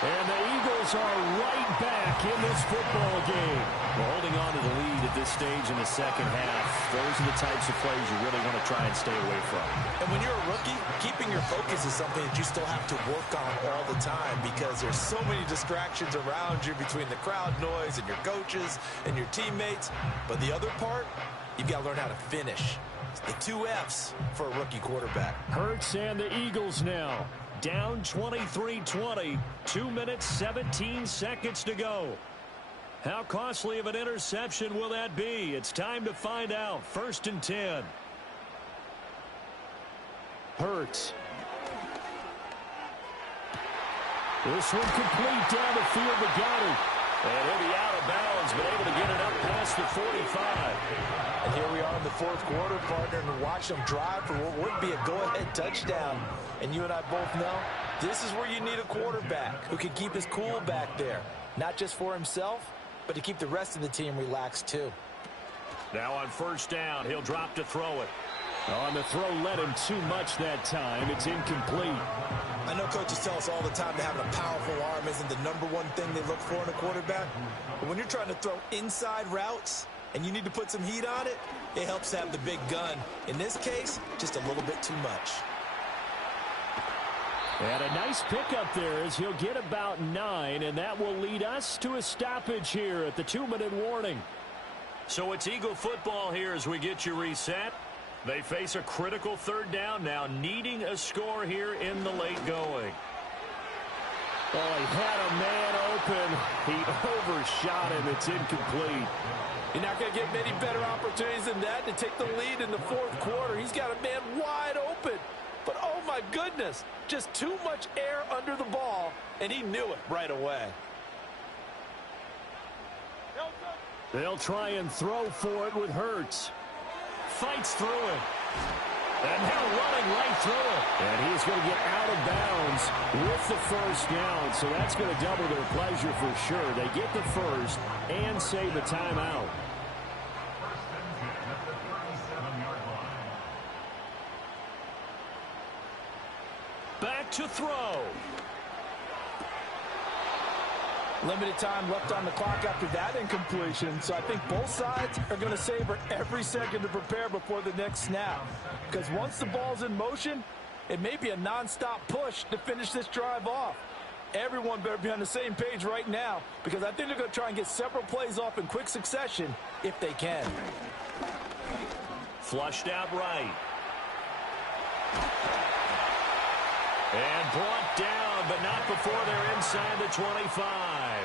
And the Eagles are right back in this football game. Well, holding on to the lead at this stage in the second half, those are the types of plays you really want to try and stay away from. And when you're a rookie, keeping your focus is something that you still have to work on all the time because there's so many distractions around you between the crowd noise and your coaches and your teammates. But the other part, you've got to learn how to finish. It's the 2 F's for a rookie quarterback. Hurts and the Eagles now. Down 23-20, 2 minutes, 17 seconds to go. How costly of an interception will that be? It's time to find out. 1st and 10. Hurts. This one complete down the field, but got it. And he'll be out of bounds, but able to get it up past the 45. And here we are in the 4th quarter, partner, and watch them drive for what would be a go-ahead touchdown. And you and I both know this is where you need a quarterback who can keep his cool back there. Not just for himself, but to keep the rest of the team relaxed too. Now on 1st down, he'll drop to throw it. On the throw, led him too much that time. It's incomplete. I know coaches tell us all the time that having a powerful arm isn't the #1 thing they look for in a quarterback. But when you're trying to throw inside routes and you need to put some heat on it, it helps to have the big gun. In this case, just a little bit too much. And a nice pickup there as he'll get about 9, and that will lead us to a stoppage here at the 2-minute warning. So it's Eagle football here as we get you reset. They face a critical 3rd down now, needing a score here in the late going. Oh, he had a man open. He overshot him. It's incomplete. You're not going to get many better opportunities than that to take the lead in the 4th quarter. He's got a man wide open. But, oh, my goodness, just too much air under the ball, and he knew it right away. They'll try and throw for it with Hurts. Fights through it. And they're running right through it. And he's going to get out of bounds with the 1st down, so that's going to double their pleasure for sure. They get the first and save a timeout. Back to throw. Limited time left on the clock after that incompletion, so I think both sides are going to savor every second to prepare before the next snap. Because once the ball's in motion, it may be a nonstop push to finish this drive off. Everyone better be on the same page right now, because I think they're going to try and get several plays off in quick succession if they can. Flushed out right. And brought down, but not before they're inside the 25.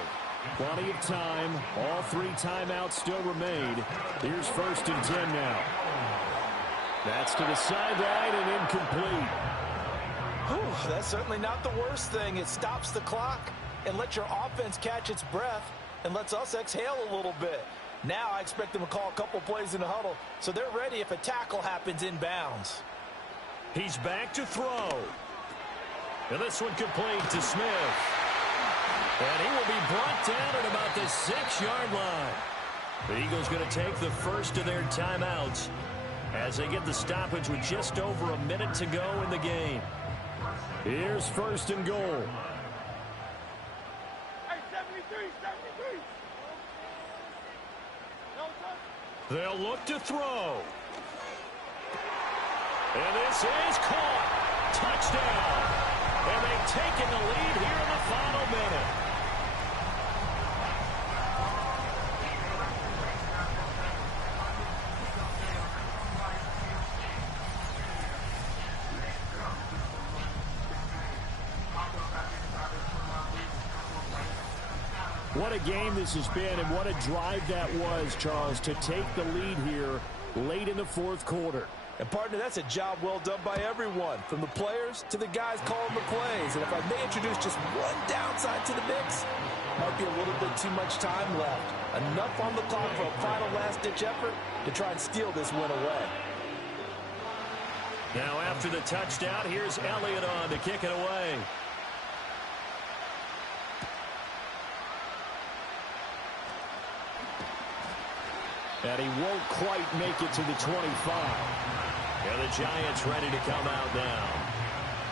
Plenty of time. All 3 timeouts still remain. Here's 1st and 10 now. That's to the sideline and incomplete. Whew, that's certainly not the worst thing. It stops the clock and lets your offense catch its breath and lets us exhale a little bit. Now I expect them to call a couple plays in the huddle, so they're ready if a tackle happens inbounds. He's back to throw. And this one complete to Smith. And he will be brought down at about the 6-yard line. The Eagles going to take the first of their timeouts as they get the stoppage with just over a minute to go in the game. Here's 1st and goal. They'll look to throw. And this is caught. Touchdown. And they've taken the lead here in the final minute. What a game this has been, and what a drive that was, Charles, to take the lead here late in the 4th quarter. And, partner, that's a job well done by everyone, from the players to the guys calling the plays. And if I may introduce just one downside to the mix, might be a little bit too much time left. Enough on the clock for a final last-ditch effort to try and steal this win away. Now after the touchdown, here's Elliott on to kick it away. And he won't quite make it to the 25. Yeah, the Giants ready to come out now.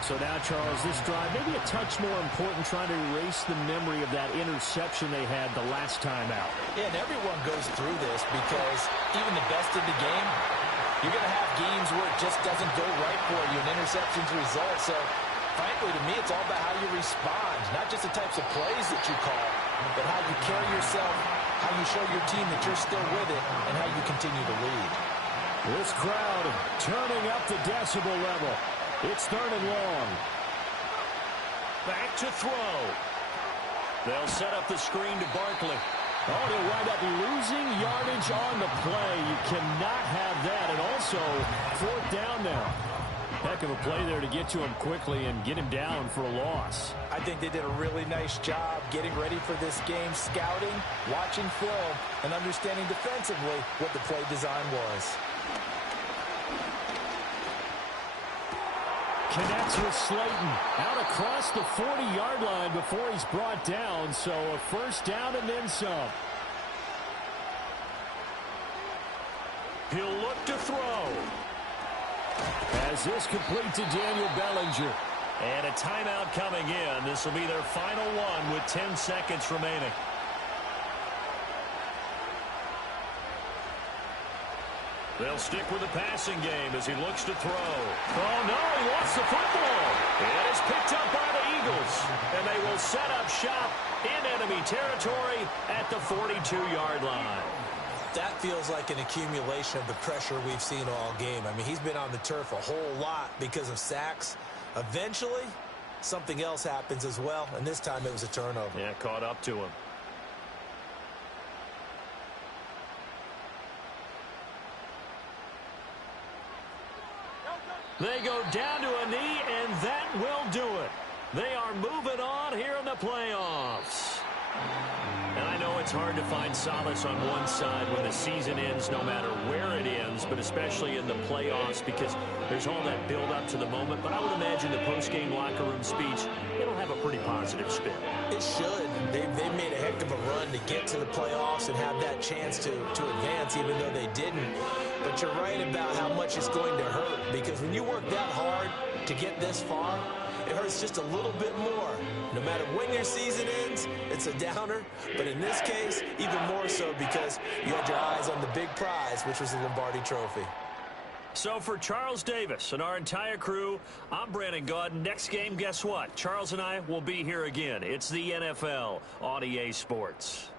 So now, Charles, this drive maybe a touch more important, trying to erase the memory of that interception they had the last time out. Yeah, and everyone goes through this because even the best in the game, you're going to have games where it just doesn't go right for you, and interceptions result. So, frankly, to me, it's all about how you respond, not just the types of plays that you call, but how you carry yourself, how you show your team that you're still with it, and how you continue to lead. This crowd turning up the decibel level. It's 3rd and long. Back to throw. They'll set up the screen to Barkley. Oh, they'll wind up losing yardage on the play. You cannot have that. And also, 4th down now. Heck of a play there to get to him quickly and get him down for a loss. I think they did a really nice job getting ready for this game, scouting, watching film, and understanding defensively what the play design was. Connects with Slayton. Out across the 40-yard line before he's brought down. So a 1st down and then some. He'll look to throw. As this complete to Daniel Bellinger. And a timeout coming in. This will be their final one with 10 seconds remaining. They'll stick with the passing game as he looks to throw. Oh, no, he lost the football. It is picked up by the Eagles. And they will set up shop in enemy territory at the 42-yard line. That feels like an accumulation of the pressure we've seen all game. I mean, he's been on the turf a whole lot because of sacks. Eventually, something else happens as well, and this time it was a turnover. Yeah, caught up to him. They go down to a knee, and that will do it. They are moving on here in the playoffs. And I know it's hard to find solace on one side when the season ends, no matter where it ends, but especially in the playoffs because there's all that build-up to the moment. But I would imagine the post-game locker room speech, it'll have a pretty positive spin. It should. They've made a heck of a run to get to the playoffs and have that chance to advance, even though they didn't. But you're right about how much it's going to hurt because when you work that hard to get this far, it hurts just a little bit more. No matter when your season ends, it's a downer. But in this case, even more so because you had your eyes on the big prize, which was the Lombardi Trophy. So for Charles Davis and our entire crew, I'm Brandon Gaudin. Next game, guess what? Charles and I will be here again. It's the NFL on EA Sports.